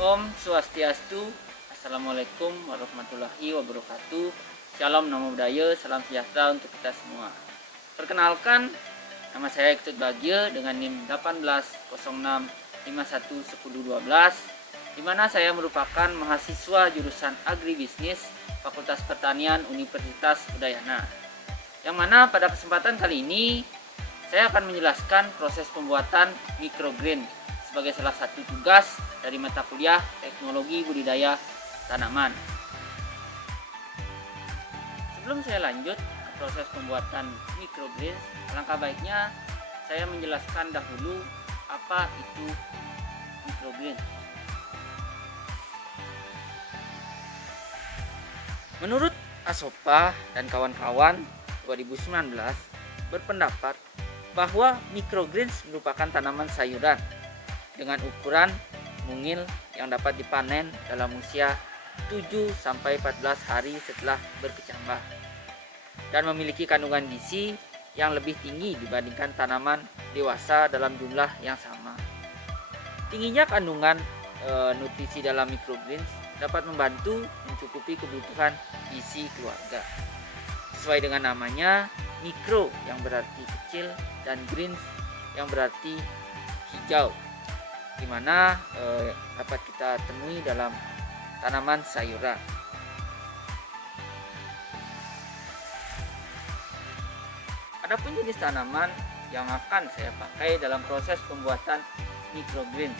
Om Swastiastu, Assalamualaikum warahmatullahi wabarakatuh. Shalom, Namo Buddhaya, salam sejahtera untuk kita semua. Perkenalkan, nama saya Ketut Bagio dengan NIM 1806511012, di mana saya merupakan mahasiswa jurusan Agribisnis Fakultas Pertanian Universitas Udayana. Yang mana pada kesempatan kali ini saya akan menjelaskan proses pembuatan microgreen sebagai salah satu tugas dari mata kuliah Teknologi Budidaya Tanaman. Sebelum saya lanjut ke proses pembuatan microgreen, alangkah baiknya saya menjelaskan dahulu apa itu microgreen. Menurut Asopa dan kawan-kawan 2019 berpendapat bahwa microgreens merupakan tanaman sayuran dengan ukuran mungil yang dapat dipanen dalam usia 7-14 hari setelah berkecambah dan memiliki kandungan gizi yang lebih tinggi dibandingkan tanaman dewasa dalam jumlah yang sama. Tingginya kandungan nutrisi dalam microgreens dapat membantu mencukupi kebutuhan gizi keluarga. Sesuai dengan namanya, micro yang berarti kecil dan greens yang berarti hijau, di mana dapat kita temui dalam tanaman sayuran. Adapun jenis tanaman yang akan saya pakai dalam proses pembuatan microgreens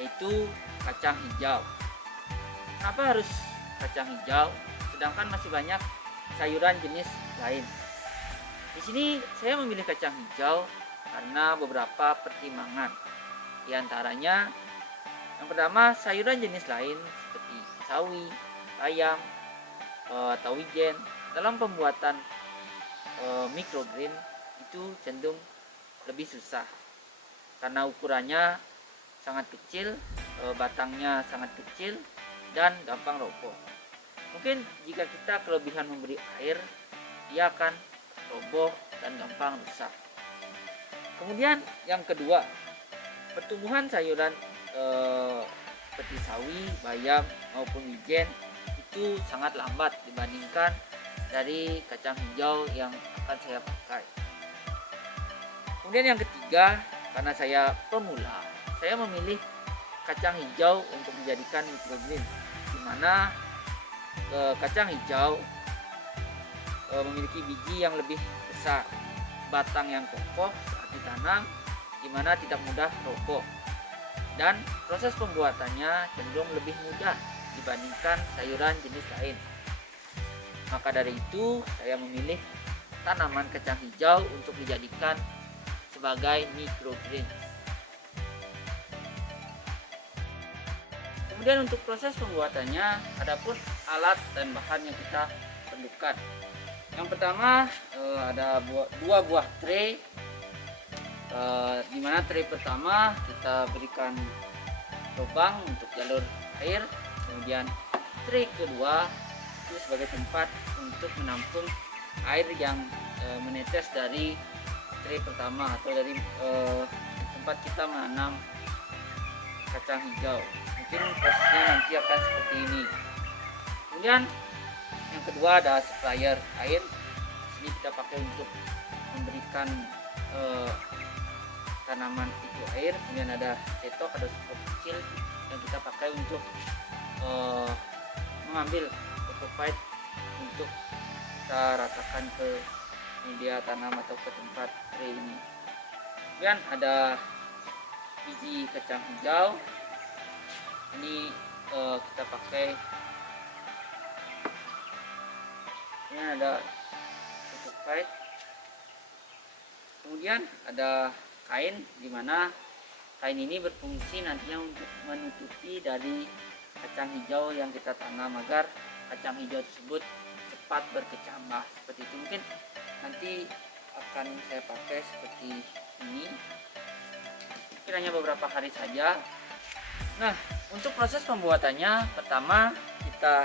yaitu kacang hijau. Kenapa harus kacang hijau sedangkan masih banyak sayuran jenis lain? Di sini saya memilih kacang hijau karena beberapa pertimbangan. Di antaranya, yang pertama, sayuran jenis lain seperti sawi, bayam, atau wijen dalam pembuatan microgreen itu cenderung lebih susah karena ukurannya sangat kecil, batangnya sangat kecil dan gampang roboh. Mungkin jika kita kelebihan memberi air, dia akan roboh dan gampang rusak. Kemudian yang kedua, pertumbuhan sayuran seperti sawi, bayam maupun wijen itu sangat lambat dibandingkan dari kacang hijau yang akan saya pakai. Kemudian yang ketiga, karena saya pemula, saya memilih kacang hijau untuk dijadikan microgreen, di mana kacang hijau memiliki biji yang lebih besar, batang yang kokoh saat ditanam, di mana tidak mudah roboh, dan proses pembuatannya cenderung lebih mudah dibandingkan sayuran jenis lain. Maka dari itu saya memilih tanaman kacang hijau untuk dijadikan sebagai microgreen. Kemudian untuk proses pembuatannya, adapun alat dan bahan yang kita perlukan. Yang pertama ada dua buah tray. Di mana tray pertama kita berikan lubang untuk jalur air, kemudian tray kedua itu sebagai tempat untuk menampung air yang menetes dari tray pertama atau dari tempat kita menanam kacang hijau. Mungkin prosesnya nanti akan seperti ini. Kemudian yang kedua ada supplier air. Ini kita pakai untuk memberikan tanaman itu air. Kemudian ada cetok, ada cukup kecil yang kita pakai untuk mengambil kokopite untuk kita ratakan ke media tanam atau ke tempat tray ini. Kemudian ada biji kacang hijau. Ini kita pakai. Kemudian ada kokopite. Kemudian ada kain, di mana kain ini berfungsi nantinya untuk menutupi dari kacang hijau yang kita tanam agar kacang hijau tersebut cepat berkecambah. Seperti itu, mungkin nanti akan saya pakai seperti ini. Mungkin hanya beberapa hari saja. Nah, untuk proses pembuatannya, pertama kita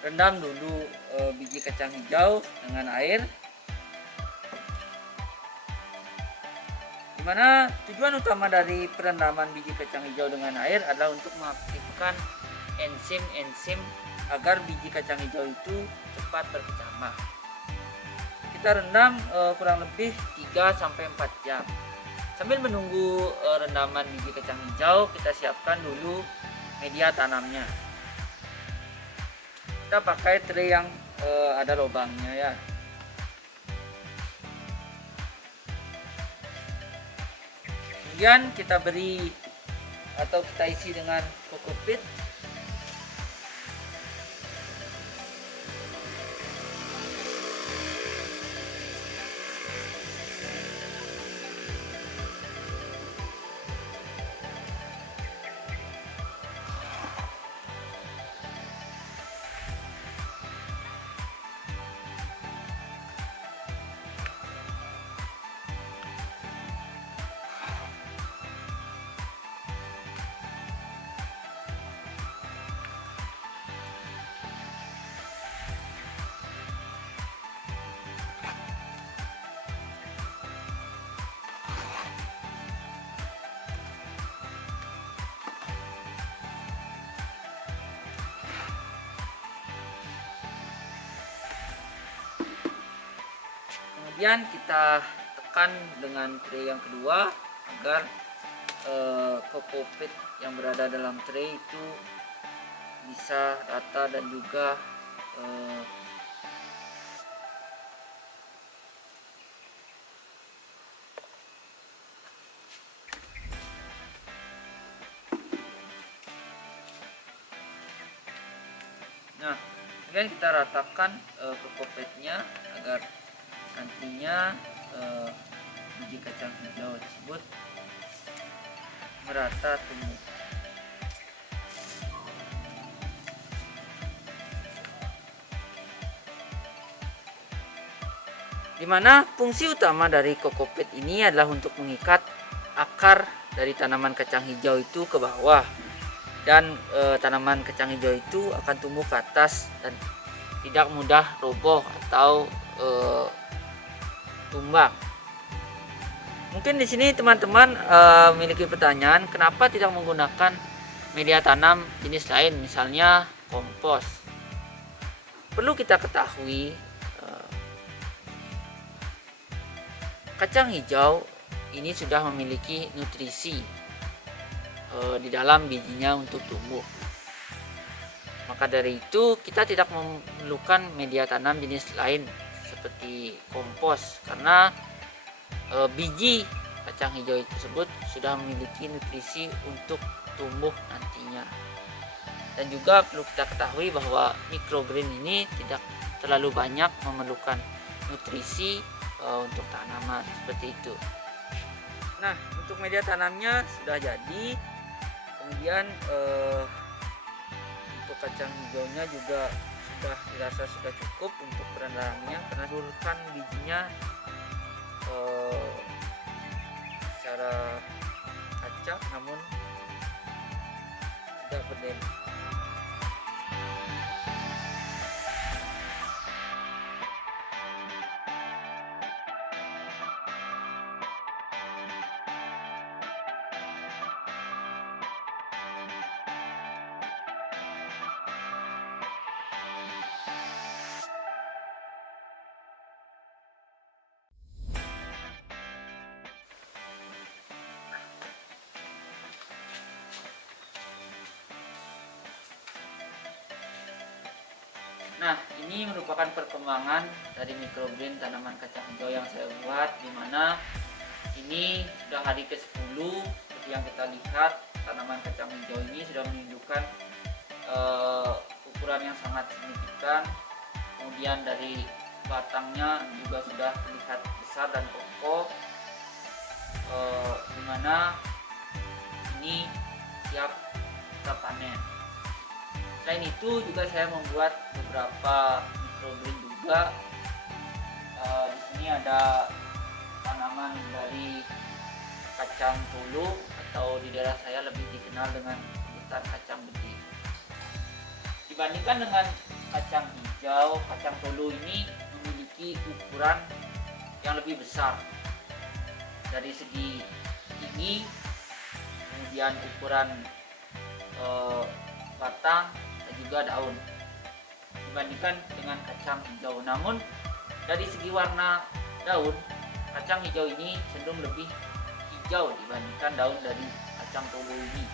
rendam dulu biji kacang hijau dengan air. Dimana tujuan utama dari perendaman biji kacang hijau dengan air adalah untuk mengaktifkan enzim-enzim agar biji kacang hijau itu cepat berkecambah. Kita rendam kurang lebih 3-4 jam. Sambil menunggu rendaman biji kacang hijau, kita siapkan dulu media tanamnya. Kita pakai tray yang ada lubangnya ya. Kemudian kita beri atau kita isi dengan kokopit. Kemudian kita tekan dengan tray yang kedua agar kokopit yang berada dalam tray itu bisa rata dan juga nah, kemudian kita ratakan kokopitnya agar nantinya biji kacang hijau tersebut merata tumbuh. Dimana fungsi utama dari kokopit ini adalah untuk mengikat akar dari tanaman kacang hijau itu ke bawah, dan tanaman kacang hijau itu akan tumbuh ke atas dan tidak mudah roboh atau tumbang. Mungkin di sini teman-teman memiliki pertanyaan, kenapa tidak menggunakan media tanam jenis lain, misalnya kompos? Perlu kita ketahui, kacang hijau ini sudah memiliki nutrisi di dalam bijinya untuk tumbuh. Maka dari itu kita tidak memerlukan media tanam jenis lain seperti kompos, karena biji kacang hijau tersebut sudah memiliki nutrisi untuk tumbuh nantinya. Dan juga perlu kita ketahui bahwa microgreen ini tidak terlalu banyak memerlukan nutrisi untuk tanaman seperti itu. Nah, untuk media tanamnya sudah jadi. Kemudian untuk kacang hijaunya juga sudah dirasa sudah cukup untuk perendamannya, karena seluruhkan bijinya secara acak namun tidak berdemah. Nah, ini merupakan perkembangan dari microgreen tanaman kacang hijau yang saya buat, dimana ini sudah hari ke-10. Seperti yang kita lihat, tanaman kacang hijau ini sudah menunjukkan ukuran yang sangat signifikan. Kemudian dari batangnya juga sudah terlihat besar dan kokoh, dimana ini siap kita panen. Selain itu juga saya membuat beberapa microgreen juga. Di sini ada tanaman dari kacang tulu, atau di daerah saya lebih dikenal dengan sebutan kacang beting. Dibandingkan dengan kacang hijau, kacang tulu ini memiliki ukuran yang lebih besar. dari segi tinggi, kemudian ukuran batang dan juga daun dibandingkan dengan kacang hijau. Namun dari segi warna daun, kacang hijau ini cenderung lebih hijau dibandingkan daun dari kacang tolo ini.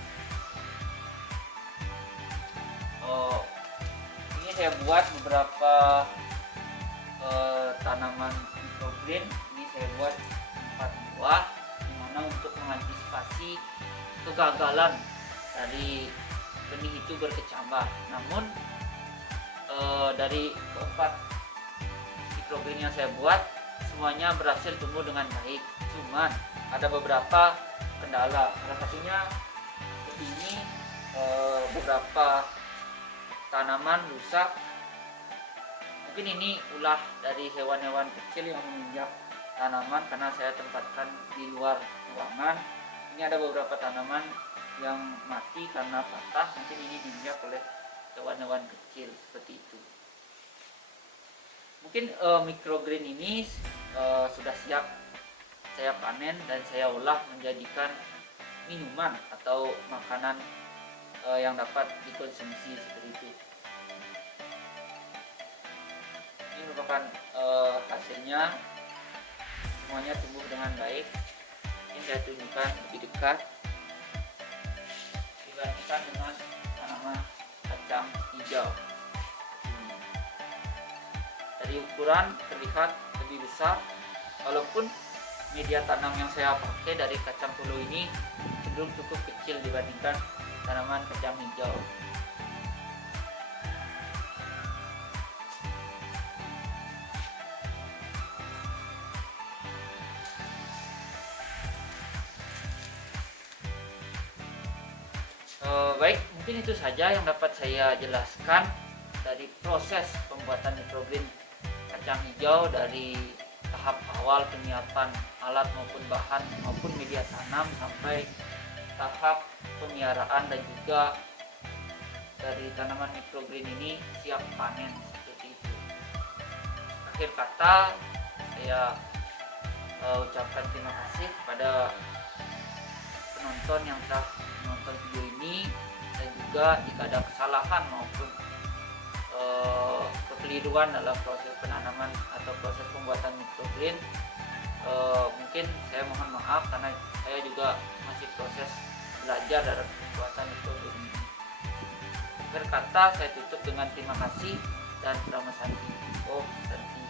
Ini saya buat beberapa tanaman microgreen. Ini saya buat 4 buah, dimana untuk mengantisipasi kegagalan dari benih itu berkecambah. Namun dari keempat microgreen yang saya buat, semuanya berhasil tumbuh dengan baik. Cuman ada beberapa kendala. Salah satunya seperti ini, beberapa tanaman rusak. Mungkin ini ulah dari hewan-hewan kecil yang menginjak tanaman karena saya tempatkan di luar ruangan. Ini ada beberapa tanaman yang mati karena patah, mungkin ini diinjak oleh hewan-hewan kecil seperti itu. Mungkin microgreen ini sudah siap saya panen dan saya olah menjadikan minuman atau makanan yang dapat dikonsumsi seperti itu. Ini merupakan hasilnya, semuanya tumbuh dengan baik. Ini saya tunjukkan lebih dekat dibandingkan dengan tanaman kacang hijau. Dari ukuran terlihat lebih besar, walaupun media tanam yang saya pakai dari kacang tolo ini cenderung cukup kecil dibandingkan tanaman kacang hijau. Baik, mungkin itu saja yang dapat saya jelaskan dari proses pembuatan microgreen kacang hijau, dari tahap awal penyiapan alat maupun bahan maupun media tanam sampai tahap pemeliharaan dan juga dari tanaman microgreen ini siap panen seperti itu. Akhir kata, saya ucapkan terima kasih kepada penonton yang telah menonton video ini, dan juga jika ada kesalahan maupun kekeliruan dalam proses penanaman atau proses pembuatan microgreen, mungkin saya mohon maaf karena saya juga masih proses belajar dalam pembuatan microgreen ini. Akhir kata, saya tutup dengan terima kasih dan Rama Santi. Oh, Santi.